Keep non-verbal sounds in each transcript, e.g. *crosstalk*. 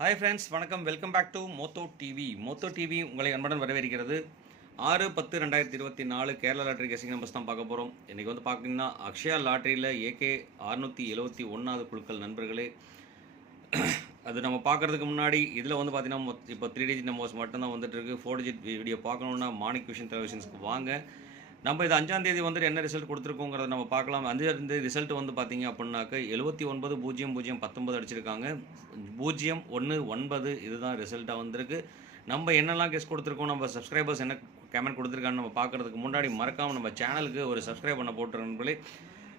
Hi friends வணக்கம். Welcome back to மோத்தோ TV மோத்தோ TV உங்களை அன்புடன் வரவேற்கிறது. ஆறு பத்து ரெண்டாயிரத்தி இருபத்தி நாலு கேரளா லாட்ரி கெசிங் நம்பர்ஸ் தான் பார்க்க போகிறோம் இன்றைக்கி வந்து பார்த்தீங்கன்னா அக்ஷயா லாட்ரியில் ஏகே அறுநூற்றி எழுபத்தி ஒன்றாவது குழுக்கள் நண்பர்களே. அது நம்ம பார்க்குறதுக்கு முன்னாடி இதில் வந்து பார்த்தீங்கன்னா இப்போ த்ரீ டிஜிட் நம்பர்ஸ் மட்டும்தான் வந்துட்டுருக்கு ஃபோர் டிஜிட் வீடியோ பார்க்கணுன்னா மார்னிங் விஷன் டெலிவிஷன்ஸ்க்கு வாங்க. நம்ம இது அஞ்சாம் தேதி வந்துட்டு என்ன ரிசல்ட் கொடுத்துருக்கோங்கிறத நம்ம பார்க்கலாம். அஞ்சாம் தேதி ரிசல்ட் வந்து பார்த்தீங்க அப்படின்னாக்க எழுபத்தி ஒன்பது பூஜ்ஜியம் பூஜ்ஜியம் பத்தொன்பது அடிச்சிருக்காங்க. பூஜ்ஜியம் ஒன்று ஒன்பது இதுதான் ரிசல்ட்டாக வந்திருக்கு. நம்ம என்னெல்லாம் கெஸ்ட் கொடுத்துருக்கோம் நம்ம சப்ஸ்கிரைபர்ஸ் என்ன கமெண்ட் கொடுத்துருக்கான்னு நம்ம பார்க்குறதுக்கு முன்னாடி மறக்காமல் நம்ம சேனலுக்கு ஒரு சப்ஸ்கிரைப் பண்ண போட்டுருந்தே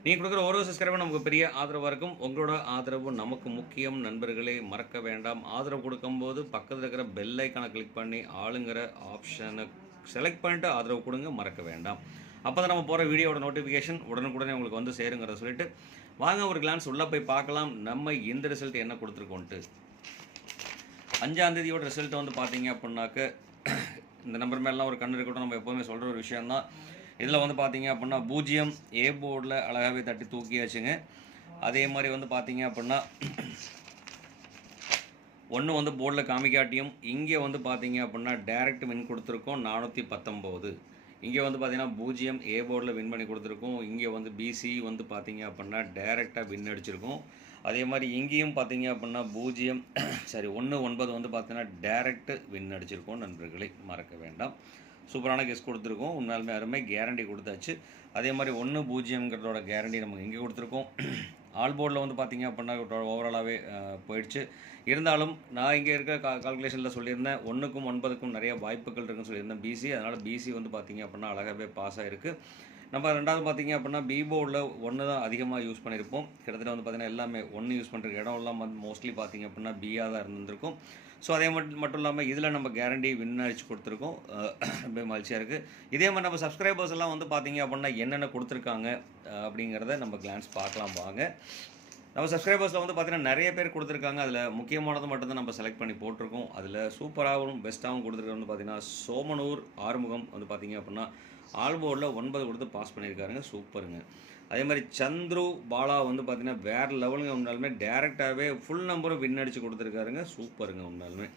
நீங்கள் கொடுக்குற ஒரு சப்ஸ்கிரைபர் நமக்கு பெரிய ஆதரவாக இருக்கும். உங்களோட ஆதரவு நமக்கு முக்கியம் நண்பர்களே. மறக்க வேண்டாம். ஆதரவு கொடுக்கும்போது பக்கத்தில் இருக்கிற பெல் ஐக்கானை கிளிக் பண்ணி ஆளுங்கிற ஆப்ஷனை செலக்ட் பண்ணிட்டு ஆதரவு கொடுங்க மறக்க வேண்டாம். அப்போ தான் நம்ம போகிற வீடியோட நோட்டிஃபிகேஷன் உடனுக்குடனே உங்களுக்கு வந்து சேருங்கிறத சொல்லிட்டு வாங்க ஒரு கிளான்ஸ் உள்ளே போய் பார்க்கலாம். நம்ம இந்த ரிசல்ட் என்ன கொடுத்துருக்கோன்ட்டு. அஞ்சாந்தேதியோட ரிசல்ட் வந்து பார்த்தீங்க அப்படின்னாக்க இந்த நம்பர் மேலாம் ஒரு கண்ணு இருக்கட்டும் நம்ம எப்போவுமே சொல்கிற ஒரு விஷயந்தான் இதில் வந்து பார்த்தீங்க அப்படின்னா பூஜ்ஜியம் ஏ போர்டில் அழகாகவே தட்டி தூக்கியாச்சுங்க. அதே மாதிரி வந்து பார்த்தீங்க அப்படின்னா ஒன்று வந்து போர்டில் காமிக்காட்டியும் இங்கே வந்து பார்த்தீங்க அப்படின்னா டைரக்ட் வின் கொடுத்துருக்கோம் நானூற்றி பத்தொம்போது. இங்கே வந்து பார்த்தீங்கன்னா பூஜ்ஜியம் ஏ போர்டில் வின் பண்ணி கொடுத்துருக்கோம். இங்கே வந்து பிசி வந்து பார்த்தீங்க அப்படின்னா டைரெக்டாக வின் அடிச்சிருக்கோம். அதே மாதிரி இங்கேயும் பார்த்தீங்க அப்படின்னா பூஜ்ஜியம் சரி ஒன்று ஒன்பது வந்து பார்த்தீங்கன்னா டைரக்ட் வின் அடிச்சிருக்கோம் நண்பர்களை மறக்க வேண்டாம். சூப்பரான கெஸ் கொடுத்துருக்கோம். உண்மையாலுமே அருமை கேரண்டி கொடுத்தாச்சு. அதே மாதிரி ஒன்று பூஜ்ஜியம்ங்கிறதோட கேரண்டி நமக்கு இங்கே கொடுத்துருக்கோம். ஆல் போர்டில் வந்து பார்த்தீங்க அப்படின்னா ஓவராலாகவே போயிடுச்சு. இருந்தாலும் நான் இங்கே இருக்க கா கால்குலேஷனில் சொல்லியிருந்தேன் ஒன்றுக்கும் ஒன்பதுக்கும் நிறைய வாய்ப்புகள் இருக்குன்னு சொல்லியிருந்தேன் பிசி அதனால் பிசி வந்து பார்த்தீங்க அப்படின்னா அழகாகவே பாஸ் ஆகிருக்கு நம்ம ரெண்டாவது பார்த்தீங்க அப்படின்னா பீபோர்டில் ஒன்று தான் அதிகமாக யூஸ் பண்ணியிருப்போம் கிட்டத்தட்ட வந்து பார்த்தீங்கன்னா எல்லாமே ஒன்று யூஸ் பண்ணுற இடம் எல்லாம் வந்து மோஸ்ட்லி பார்த்தீங்க அப்படின்னா பியாக தான் இருந்திருக்கும். ஸோ அதே மட்டும் மட்டும் இல்லாமல் இதில் நம்ம கேரண்டி வின் அடிச்சு கொடுத்துருக்கோம். ரொம்ப மகிழ்ச்சியாக இருக்குது இதே மாதிரி நம்ம சப்ஸ்கிரைபர்ஸ் எல்லாம் வந்து பார்த்தீங்க அப்படின்னா என்னென்ன கொடுத்துருக்காங்க அப்படிங்கிறத நம்ம கிளான்ஸ் பார்க்கலாம் வாங்க. நம்ம சப்ஸ்கிரைபர்ஸில் வந்து பார்த்தீங்கன்னா நிறைய பேர் கொடுத்துருக்காங்க. அதில் முக்கியமானது மட்டும் தான் நம்ம செலக்ட் பண்ணி போட்டிருக்கோம். அதில் சூப்பராகவும் பெஸ்ட்டாகவும் கொடுத்துருக்கிறது வந்து பார்த்தீங்கன்னா சோமனூர் ஆறுமுகம் வந்து பார்த்தீங்க அப்படின்னா ஆல்போர்டில் ஒன்பது கொடுத்து பாஸ் பண்ணியிருக்காருங்க. சூப்பருங்க. அதே மாதிரி சந்துரு பாலா வந்து பார்த்தீங்கன்னா வேறு லெவலுங்க உண்டாலுமே டேரெக்டாகவே ஃபுல் நம்பரும் வின் அடித்து கொடுத்துருக்காருங்க. சூப்பருங்க உண்டாலுமே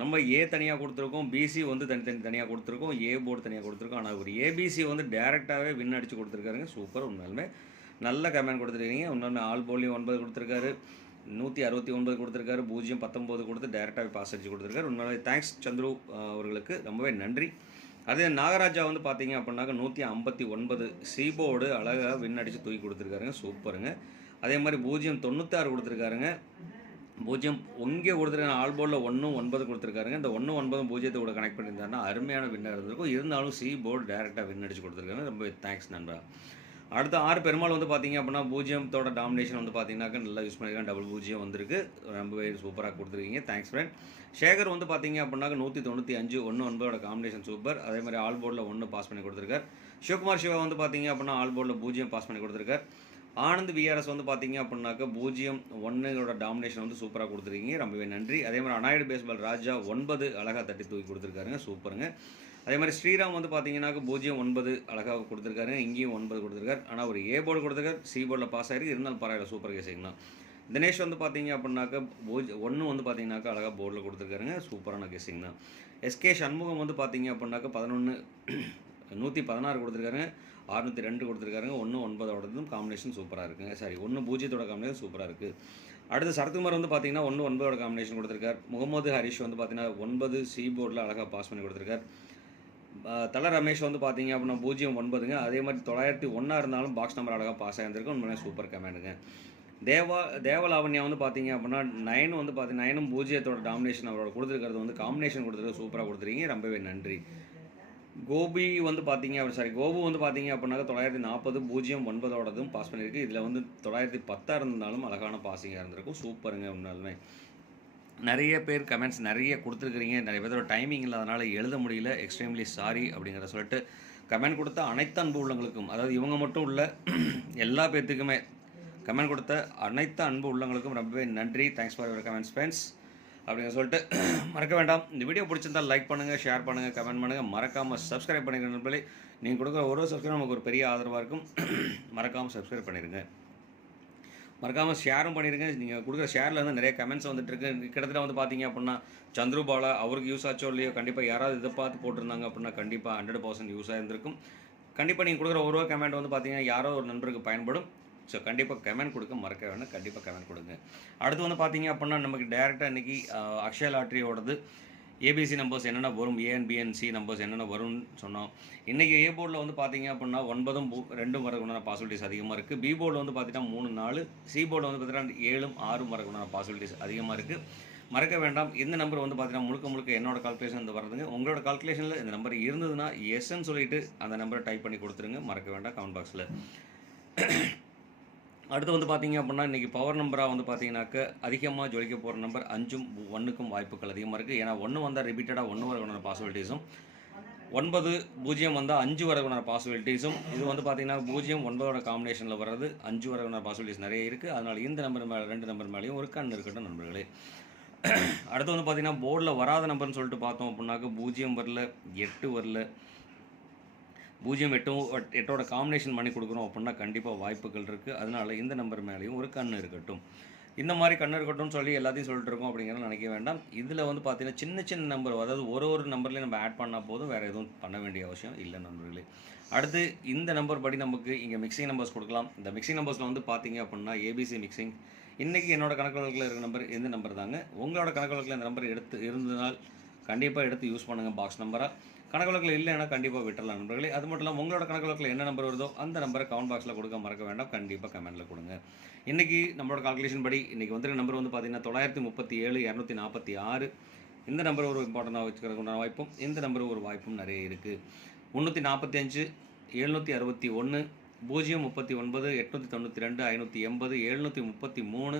நம்ம ஏ தனியாக கொடுத்துருக்கோம் பிசி வந்து தனி தனி தனியாக கொடுத்துருக்கோம் ஏ போர்டு தனியாக கொடுத்துருக்கோம். ஆனால் ஒரு ஏபிசி வந்து டேரெக்டாகவே வின் அடித்து கொடுத்துருக்காருங்க. சூப்பர் உண்மையாலுமே. நல்ல கமெண்ட் கொடுத்துருக்கீங்க. இன்னொன்று ஆல் போலியும் ஒன்பது கொடுத்துருக்காரு. நூற்றி அறுபத்தி ஒன்பது கொடுத்துருக்காரு. பூஜ்ஜியம் பத்தொம்போது கொடுத்து டேரெக்டாகவே பாஸ் அடிச்சு கொடுத்துருக்காரு. உண்மையாலே தேங்க்ஸ் சந்துரு அவர்களுக்கு. ரொம்பவே நன்றி. அதே நாகராஜா வந்து பார்த்தீங்க அப்படின்னாக்க நூற்றி ஐம்பத்தி ஒன்பது சீபோர்டு அழகாக வின் அடித்து தூக்கி கொடுத்துருக்காருங்க. சூப்பருங்க. அதே மாதிரி பூஜ்ஜியம் தொண்ணூத்தாறு கொடுத்துருக்காருங்க. பூஜ்ஜியம் இங்கே கொடுத்துருக்காங்க. ஆல் போர்டில் ஒன்றும் ஒன்பது கொடுத்துருக்காருங்க. இந்த ஒன்று ஒன்பதும் பூஜ்ஜியத்தை கூட கனெக்ட் பண்ணியிருந்தாருன்னா அருமையான வின்னாக இருந்திருக்கும். இருந்தாலும் சி போர்டு டேரெக்டாக வின் அடிச்சு கொடுத்துருக்காங்க. ரொம்ப தேங்க்ஸ் நண்பா. அடுத்த ஆறு பெருமாள் வந்து பார்த்தீங்க அப்படின்னா பூஜ்ஜியத்தோட டாமினேஷன் வந்து பார்த்தீங்கன்னாக்கா நல்லா யூஸ் பண்ணியிருக்கேன் டபுள் பூஜ்ஜியம் வந்திருக்கு. ரொம்பவே சூப்பராக கொடுத்துருக்கீங்க. தேங்க்ஸ் ஃப்ரெண்ட் சேகர் வந்து பார்த்தீங்க அப்படின்னாக்க நூற்றி தொண்ணூற்றி அஞ்சு ஒன்று ஒன்பதோட காம்பினேஷன் சூப்பர் அதே மாதிரி ஆல் போர்டில் ஒன்று பாஸ் பண்ணி கொடுத்துருக்கார். சிவகுமார் சிவா வந்து பார்த்தீங்க அப்படின்னா ஆல் போர்டில் பூஜ்ஜியம் பாஸ் பண்ணி கொடுத்துருக்கார். ஆனந்த் விஆர்எஸ் வந்து பார்த்தீங்க அப்படின்னாக்க பூஜ்ஜியம் ஒன்றுகளோட டாமினேஷன் வந்து சூப்பராக கொடுத்துருக்கீங்க. ரொம்பவே நன்றி. அதே மாதிரி அனாய்டு பேஸ்பால் ராஜா ஒன்பது அழகாக தட்டி தூக்கி கொடுத்துருக்காருங்க. சூப்பருங்க அதே மாதிரி ஸ்ரீராம் வந்து பார்த்தீங்கன்னாக்க பூஜ்ஜியம் ஒன்பது அழகாக கொடுத்துருக்காரு. இங்கேயும் ஒன்பது கொடுத்துருக்காரு. ஆனால் ஒரு ஏ போர்டு கொடுத்துருக்காரு. சி போர்டில் பாஸ் ஆகிருக்கு இருந்தாலும் பரவாயில்ல சூப்பர் கேசிங்னா தினேஷ் வந்து பார்த்தீங்க அப்படின்னாக்க பூஜ் ஒன்று வந்து பார்த்தீங்கன்னாக்கா அழகாக போர்டில் கொடுத்துருக்காருங்க. சூப்பரான கெஸிங் தான் எஸ்கே சண்முகம் வந்து பார்த்தீங்க அப்படின்னாக்க பதினொன்று நூற்றி பதினாறு கொடுத்துருக்காருங்க. அறுநூற்றி ரெண்டு கொடுத்துருக்காருங்க. ஒன்று ஒன்பதோடதும் காம்பினேஷன் சூப்பராக இருக்குங்க. சாரி ஒன்று பூஜ்ஜியத்தோட காம்பினேஷன் சூப்பராக இருக்குது அடுத்து சரத்குமார் வந்து பார்த்தீங்கன்னா ஒன்று ஒன்பதோட காம்பினேஷன் கொடுத்துருக்கார். முகமது ஹரிஷ் வந்து பார்த்தீங்கன்னா ஒன்பது சி போர்டில் அழகாக பாஸ் பண்ணி கொடுத்துருக்கார். தல ரமேஷ் வந்து பார்த்தீங்க அப்படின்னா பூஜ்ஜியம் ஒன்பதுங்க. அதே மாதிரி தொள்ளாயிரத்தி ஒன்றா இருந்தாலும் பாக்ஸ் நம்பர் அழகாக பாஸ் ஆகியிருந்திருக்கு உண்மையிலே சூப்பர் கமெண்டுங்க தேவா தேவலாவண்யா வந்து பார்த்தீங்க அப்படின்னா நயன் வந்து பார்த்தி நைனும் பூஜ்ஜியத்தோட டாமினேஷன் அவரோட கொடுத்துருக்கிறது வந்து காம்பினேஷன் கொடுத்துருக்க சூப்பராக கொடுத்துருக்கீங்க. ரொம்பவே நன்றி. கோபி வந்து பார்த்தீங்க அப்படி சாரி கோபு வந்து பார்த்தீங்க அப்படின்னாக்க தொள்ளாயிரத்தி நாற்பது பூஜ்ஜியம் ஒன்பதோடதும் பாஸ் பண்ணியிருக்கு. இதில் வந்து தொள்ளாயிரத்தி பத்தாக இருந்தாலும் அழகான பாசிங்காக இருந்திருக்கும். சூப்பருங்க உண்மையாலுமே. நிறைய பேர் கமெண்ட்ஸ் நிறைய கொடுத்துருக்குறீங்க. நிறைய பேரோட டைமிங் இல்லாதனால எழுத முடியல. எக்ஸ்ட்ரீம்லி சாரி அப்படிங்கிற சொல்லிட்டு கமெண்ட் கொடுத்த அனைத்து அன்பு உள்ளங்களுக்கும் அதாவது இவங்க மட்டும் இல்லை *clears throat* எல்லா பேர்த்துக்குமே கமெண்ட் கொடுத்த அனைத்து அன்பு உள்ளங்களுக்கும் ரொம்பவே நன்றி. Thanks for your comments friends அப்படிங்க சொல்லிட்டு *clears throat* மறக்க வேண்டாம். இந்த வீடியோ பிடிச்சிருந்தால் லைக் பண்ணுங்கள் ஷேர் பண்ணுங்கள் கமெண்ட் பண்ணுங்கள் மறக்காமல் சப்ஸ்கிரைப் பண்ணிக்கிற நண்பர்களே. நீங்கள் கொடுக்குற ஒரு சப்ஸ்கிரைப் நமக்கு ஒரு பெரிய ஆதரவாக இருக்கும். *clears throat* மறக்காமல் சப்ஸ்கிரைப் பண்ணிடுங்க மறக்காமல் ஷேரும் பண்ணிடுங்க நீங்கள் கொடுக்குற ஷேரில் வந்து நிறைய கமெண்ட்ஸ் வந்துட்டுருக்கு கிட்டத்தட்ட வந்து பார்த்தீங்க அப்படின்னா சந்துருபாலா அவருக்கு யூஸ் ஆச்சோ இல்லையோ கண்டிப்பாக யாராவது இதை பார்த்து போட்டிருந்தாங்க அப்படின்னா கண்டிப்பாக ஹண்ட்ரட் பர்சன்ட் யூஸ் ஆகிருந்திருக்கும் கண்டிப்பாக நீங்கள் கொடுக்குற ஒரு கமெண்ட் வந்து பார்த்தீங்கன்னா யாரோ ஒரு நண்பருக்கு பயன்படும். ஸோ கண்டிப்பாக கமெண்ட் கொடுக்க மறக்க வேணும். கண்டிப்பாக கமெண்ட் கொடுங்க. அடுத்து வந்து பார்த்தீங்க அப்படின்னா நமக்கு டேரெக்டாக இன்றைக்கி அக்ஷய லாட்ரியோடது ஏபிசி நம்பர்ஸ் என்னென்ன வரும்? ஏஎன் பிஎன்சி நம்பர்ஸ் என்னென்ன வரும்னு சொன்னோம். இன்றைக்கி ஏ போர்டில் வந்து பார்த்தீங்க அப்படின்னா ஒன்பதும் ரெண்டும் வரக்குண்டான பாசிபிலிட்டிஸ் அதிகமாக இருக்குது பி போர்டில் வந்து பார்த்தீங்கன்னா மூணு நாலு சி போர்டில் வந்து பார்த்தீங்கன்னா ஏழும் ஆறும் வரக்குண்டான பாசிபிலிட்டிஸ் அதிகமாக இருக்குது மறக்க வேண்டாம். இந்த நம்பர் வந்து பார்த்தீங்கன்னா முழுக்க முழுக்க என்னோட கால்குலேஷன் இந்த வருதுங்க உங்களோட கால்குலேஷனில் இந்த நம்பர் இருந்ததுன்னா எஸ்ன்னு சொல்லிட்டு அந்த நம்பரை டைப் பண்ணி கொடுத்துருங்க. மறக்க வேண்டாம். கமெண்ட் பாக்ஸில் அடுத்து வந்து பார்த்தீங்க அப்படின்னா இன்றைக்கி பவர் நம்பராக வந்து பார்த்தீங்கன்னாக்க அதிகமாக ஜொலிக்க போகிற நம்பர் அஞ்சும் ஒன்றுக்கும் வாய்ப்புகள் அதிகமாக இருக்குது ஏன்னா ஒன்று வந்தால் ரிப்பீட்டடாக ஒன்று வரக்கூடிய பாசிபிலிட்டிஸும் ஒன்பது பூஜ்ஜியம் வந்தால் அஞ்சு வரக்கூடிய பாசிபிலிட்டிஸும் இது வந்து பார்த்தீங்கன்னா பூஜ்ஜியம் ஒன்பதோட காம்பினேஷனில் வர்றது அஞ்சு வரக்கூடிய பாசிபிலிட்டிஸ் நிறைய இருக்குது அதனால் இந்த நம்பர் மேலே ரெண்டு நம்பர் மேலேயும் ஒரு கண் இருக்கட்டும் நண்பர்களே. அடுத்து வந்து பார்த்தீங்கன்னா போர்டில் வராத நம்பர்னு சொல்லிட்டு பார்த்தோம் அப்படின்னாக்க பூஜ்ஜியம் வரல எட்டு வரல பூஜ்ஜியம் எட்டும் எட்டோட காம்பினேஷன் பண்ணி கொடுக்குறோம் அப்படின்னா கண்டிப்பாக வாய்ப்புகள் இருக்குது அதனால இந்த நம்பர் மேலேயும் ஒரு கண் இருக்கட்டும். இந்த மாதிரி கண் இருக்கட்டும்னு சொல்லி எல்லாத்தையும் சொல்லிட்டு இருக்கோம் அப்படிங்கிறத நினைக்க வேண்டாம். இதில் வந்து பார்த்தீங்கன்னா சின்ன சின்ன நம்பர் அதாவது ஒரு ஒரு நம்பர்லேயும் நம்ம ஆட் பண்ணால் போதும். வேறு எதுவும் பண்ண வேண்டிய அவசியம் இல்லை நண்பர்களே. அடுத்து இந்த நம்பர் படி நமக்கு இங்கே மிக்சிங் நம்பர்ஸ் கொடுக்கலாம். இந்த மிக்சிங் நம்பர்ஸில் வந்து பார்த்தீங்க அப்படின்னா ஏபிசி மிக்சிங் இன்றைக்கி என்னோட கணக்கு வழக்கில் இருக்கிற நம்பர் இந்த நம்பர் தாங்க. உங்களோட கணக்கு வழக்கில் இந்த நம்பர் எடுத்து இருந்ததுனால் கண்டிப்பாக எடுத்து யூஸ் பண்ணுங்கள் பாக்ஸ் நம்பராக கணக்கு வழக்கில் இல்லைன்னா கண்டிப்பாக விட்டுறலாம் நண்பர்களே. அது மட்டும் இல்லாமல் உங்களோட கணக்கு வழக்கில் என்ன நம்பர் வருதோ அந்த நம்பரை கமெண்ட் பாக்ஸில் கொடுக்க மறக்க வேண்டாம். கண்டிப்பாக கமெண்ட்டில் கொடுங்க. இன்றைக்கி நம்மளோட கால்குலேஷன் படி இன்றைக்கி வந்துருக்க நம்பர் வந்து பார்த்தீங்கன்னா தொள்ளாயிரத்தி முப்பத்தி ஏழு இரநூத்தி நாற்பத்தி ஆறு. இந்த நம்பர் ஒரு இம்பார்ட்டண்டாக வச்சுக்கிறதுக்குண்டான வாய்ப்பும் இந்த நம்பர் ஒரு வாய்ப்பும் நிறைய இருக்குது முந்நூற்றி நாற்பத்தி அஞ்சு எழுநூற்றி அறுபத்தி ஒன்று பூஜ்ஜியம் முப்பத்தி ஒன்பது எட்நூற்றி தொண்ணூற்றி ரெண்டு ஐநூற்றி எண்பது எழுநூற்றி முப்பத்தி மூணு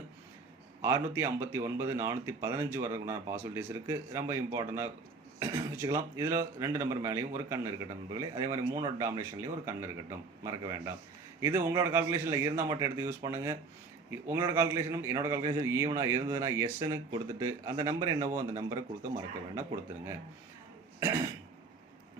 அறுநூற்றி ஐம்பத்தி ஒன்பது நானூற்றி பதினஞ்சு வரக்குண்டான பாசிபிலிட்டிஸ் இருக்குது ரொம்ப இம்பார்ட்டண்ட்டாக *clears throat* வச்சுக்கலாம். இதில் ரெண்டு நம்பர் மேலேயும் ஒரு கண் இருக்கட்டும் நண்பர்களே. அதே மாதிரி மூணோட டாமினேஷன்லேயும் ஒரு கண் இருக்கட்டும். மறக்க வேண்டாம். இது உங்களோட கால்குலேஷனில் இருந்தால் மட்டும் எடுத்து யூஸ் பண்ணுங்கள் உங்களோட கால்குலேஷனும் என்னோட கால்குலேஷன் ஈவனாக இருந்ததுன்னா எஸ்ன்னு கொடுத்துட்டு அந்த நம்பர் என்னவோ அந்த நம்பரை கொடுக்க மறக்க வேண்டாம் கொடுத்துருங்க.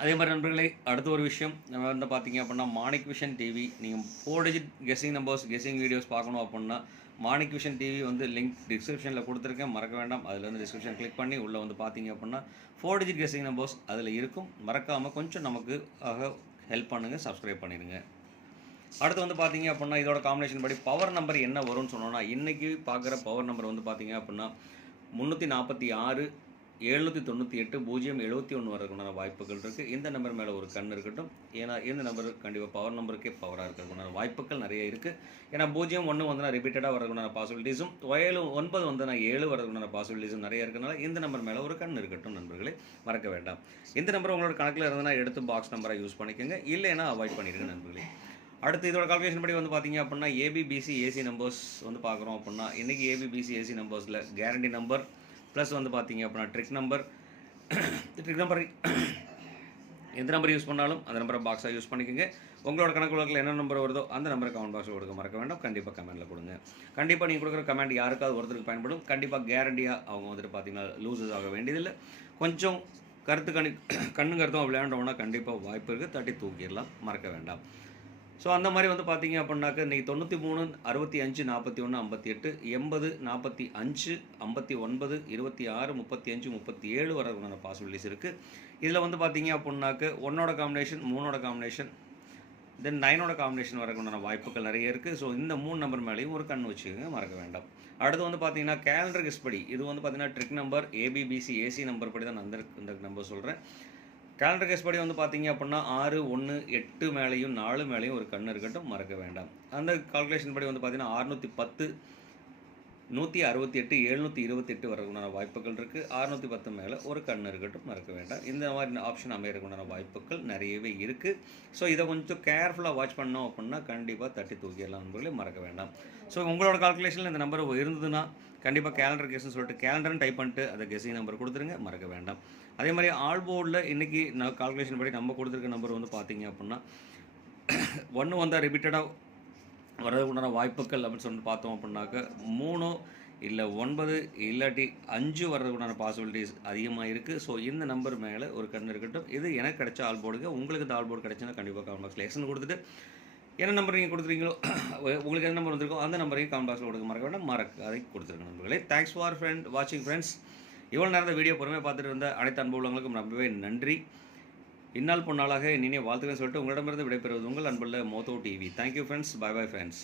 அதே மாதிரி நண்பர்களே அடுத்த ஒரு விஷயம். நம்ம வந்து பார்த்தீங்க அப்படின்னா மாணிக் விஷன் டிவி நீங்கள் four digit guessing numbers guessing videos பார்க்கணும் அப்படின்னா மாணிக் விஷன் டிவி வந்து லிங்க் டிஸ்கிரிப்ஷனில் கொடுத்துருக்கேன். மறக்க வேண்டாம். அதில் வந்து டிஸ்கிரிப்ஷன் கிளிக் பண்ணி உள்ளே வந்து பார்த்தீங்க அப்படின்னா ஃபோர் டிஜிட் கெஸ்ஸிங் நம்பர்ஸ் அதில் இருக்கும். மறக்காமல் கொஞ்சம் நமக்கு ஆக ஹெல்ப் பண்ணுங்கள் சப்ஸ்கிரைப் பண்ணிடுங்க. அடுத்து வந்து பார்த்தீங்க அப்படின்னா இதோட காம்பினேஷன் படி பவர் நம்பர் என்ன வரும்னு சொன்னோன்னா இன்றைக்கி பார்க்குற பவர் நம்பர் வந்து பார்த்தீங்க அப்படின்னா முந்நூற்றி நாற்பத்தி ஆறு எழுநூற்றி தொண்ணூற்றி எட்டு பூஜ்ஜியம் எழுபத்தி ஒன்று வரதுக்குண்டான வாய்ப்புகள் இருக்குது இந்த நம்பர் மேலே ஒரு கண் இருக்கட்டும். ஏன்னா இந்த நம்பர் கண்டிப்பாக பவர் நம்பருக்கே பவராக இருக்கிறதுக்குண்டான வாய்ப்புகள் நிறைய இருக்குது ஏன்னா பூஜ்ஜியம் ஒன்று வந்து ரிப்பீட்டடாக வரதுக்குண்டான பாசிபிலிட்டிஸும் ஏழு ஒன்பது வந்து நான் ஏழு வரதுக்குண்டான பாசிபிலிட்டிஸும் நிறைய இருக்கனால இந்த நம்பர் மேலே ஒரு கண் இருக்கட்டும் நண்பர்களே. மறக்க வேண்டாம். இந்த நம்பர் உங்களோட கணக்கில் இருந்ததுன்னா எடுத்து பாக்ஸ் நம்பரை யூஸ் பண்ணிக்கோங்க. இல்லைன்னா அவாய்ட் பண்ணிடுங்க நண்பர்களே. அடுத்து இதோட கால்குலேஷன் படி வந்து பார்த்தீங்க அப்படின்னா ஏபிபிசி ஏசி நம்பர்ஸ் வந்து பார்க்குறோம் அப்படின்னா இன்றைக்கி A B B C A C நம்பர்ஸில் guarantee number plus வந்து பார்த்தீங்க அப்படின்னா ட்ரிக் நம்பர் ட்ரிக் நம்பர் எந்த நம்பர் யூஸ் பண்ணாலும் அந்த நம்பரை பாக்ஸாக யூஸ் பண்ணிக்கோங்க. உங்களோட கணக்கு வழக்கில் என்ன நம்பர் வருதோ அந்த நம்பரை கமெண்ட் பாக்ஸில் கொடுக்க மறக்க வேண்டாம். கண்டிப்பாக கமெண்ட்டில் கொடுங்க. கண்டிப்பாக நீங்கள் கொடுக்குற கமெண்ட் யாருக்காவது ஒருத்தருக்கு பயன்படும். கண்டிப்பாக கேரண்டியாக அவங்க வந்துட்டு பார்த்தீங்கன்னா லூசஸ் ஆக வேண்டியதில்லை. கொஞ்சம் கருத்து கணி கண்ணு கருத்தும் விளையாண்டோம்னா கண்டிப்பாக வாய்ப்பு இருக்குது தட்டி தூக்கிடலாம். மறக்க வேண்டாம். ஸோ அந்த மாதிரி வந்து பார்த்தீங்க அப்படின்னாக்க இன்றைக்கி தொண்ணூற்றி மூணு அறுபத்தி அஞ்சு நாற்பத்தி ஒன்று ஐம்பத்தி எட்டு எண்பது நாற்பத்தி அஞ்சு ஐம்பத்தி ஒன்பது இருபத்தி ஆறு முப்பத்தி அஞ்சு முப்பத்தி ஏழு வரதுக்கான பாசிபிலிட்டிஸ் இருக்குது இதில் வந்து பார்த்தீங்க அப்படின்னாக்க ஒன்னோட காம்பினேஷன் மூணோட காம்பினேஷன் தென் நைனோட காம்பினேஷன் வரக்குண்டான வாய்ப்புகள் நிறைய இருக்குது ஸோ இந்த மூணு நம்பர் மேலேயும் ஒரு கண் வச்சுக்கோங்க மறக்க வேண்டாம். அடுத்து வந்து பார்த்தீங்கன்னா கேலண்டர் கெஸ் படி. இது வந்து பார்த்தீங்கன்னா trick number A B B C A C number படி தான் நான் அந்த இந்த நம்பர் சொல்கிறேன் கேலண்டர் கேஸ் படி வந்து பார்த்தீங்க அப்படின்னா ஆறு ஒன்று எட்டு மேலேயும் நாலு மேலேயும் ஒரு கண் இருக்கட்டும் மறக்க வேண்டாம். அந்த கால்குலேஷன் படி வந்து பார்த்தீங்கன்னா அறுநூற்றி பத்து நூற்றி அறுபத்தி எட்டு எழுநூற்றி இருபத்தெட்டு வரக்குண்டான வாய்ப்புகள் இருக்குது அறுநூற்றி பத்து மேலே ஒரு கண் இருக்கட்டும் மறக்க வேண்டாம். இந்த மாதிரி ஆப்ஷன் அமையறதுக்குண்டான வாய்ப்புகள் நிறையவே இருக்குது ஸோ இதை கொஞ்சம் கேர்ஃபுல்லாக வாட்ச் பண்ணோம் அப்படின்னா கண்டிப்பாக தட்டி தூக்கிடலாம் நண்பர்களே மறக்க வேண்டாம். ஸோ உங்களோட கால்குலேஷனில் இந்த நம்பர் இருந்ததுன்னா கண்டிப்பாக கேலண்டர் கெஸ்ன்னு சொல்லிட்டு கேலண்டர்னு டைப் பண்ணிட்டு அதை கெஸிங் நம்பர் கொடுத்துருங்க. மறக்க வேண்டாம். அதே மாதிரி ஆல் போர்டில் இன்றைக்கி நான் கால்குலேஷன் படி நம்ம கொடுத்துருக்க நம்பர் வந்து பார்த்தீங்க அப்படின்னா ஒன்று வந்தால் ரிப்பீட்டடாக வர்றதுக்கு உண்டான வாய்ப்புகள் அப்படின்னு சொல்லிட்டு பார்த்தோம் அப்படின்னாக்க மூணு இல்லை ஒன்பது இல்லாட்டி அஞ்சு வர்றதுக்கு உண்டான பாசிபிலிட்டிஸ் அதிகமாக இருக்குது ஸோ இந்த நம்பர் மேலே ஒரு கண் இருக்கட்டும். இது எனக்கு கிடைச்ச ஆல் போர்டுங்க உங்களுக்கு இந்த ஆல் போர்டு கிடைச்சுன்னா கண்டிப்பாக கமெண்ட் பாக்ஸில் கொடுத்துட்டு என்ன நம்பர் நீங்கள் கொடுத்துருக்கீங்களோ *coughs* உங்களுக்கு என்ன நம்பர் வந்திருக்கோ அந்த நம்பரையும் கமெண்ட் பாக்ஸில் கொடுக்க மறக்க வேண்டாம். மறக்க அதை கொடுத்துருங்க நண்பர்களே. தேங்க்ஸ் ஃபார் ஃப்ரெண்ட் வாட்சிங் ஃப்ரெண்ட்ஸ் இவ்வளோ நேரம் இந்த வீடியோ பொறுமையாக பார்த்துட்டு இருந்த அனைத்து அனுபவங்களுக்கும் ரொம்பவே நன்றி. இந்நாள் பொன்னாளாக இனிய வாழ்த்துக்கள்னு சொல்லிட்டு உங்களிடமிருந்து விடைபெறுவது உங்கள் அன்புள்ள மோத்தோ TV thank you friends bye bye friends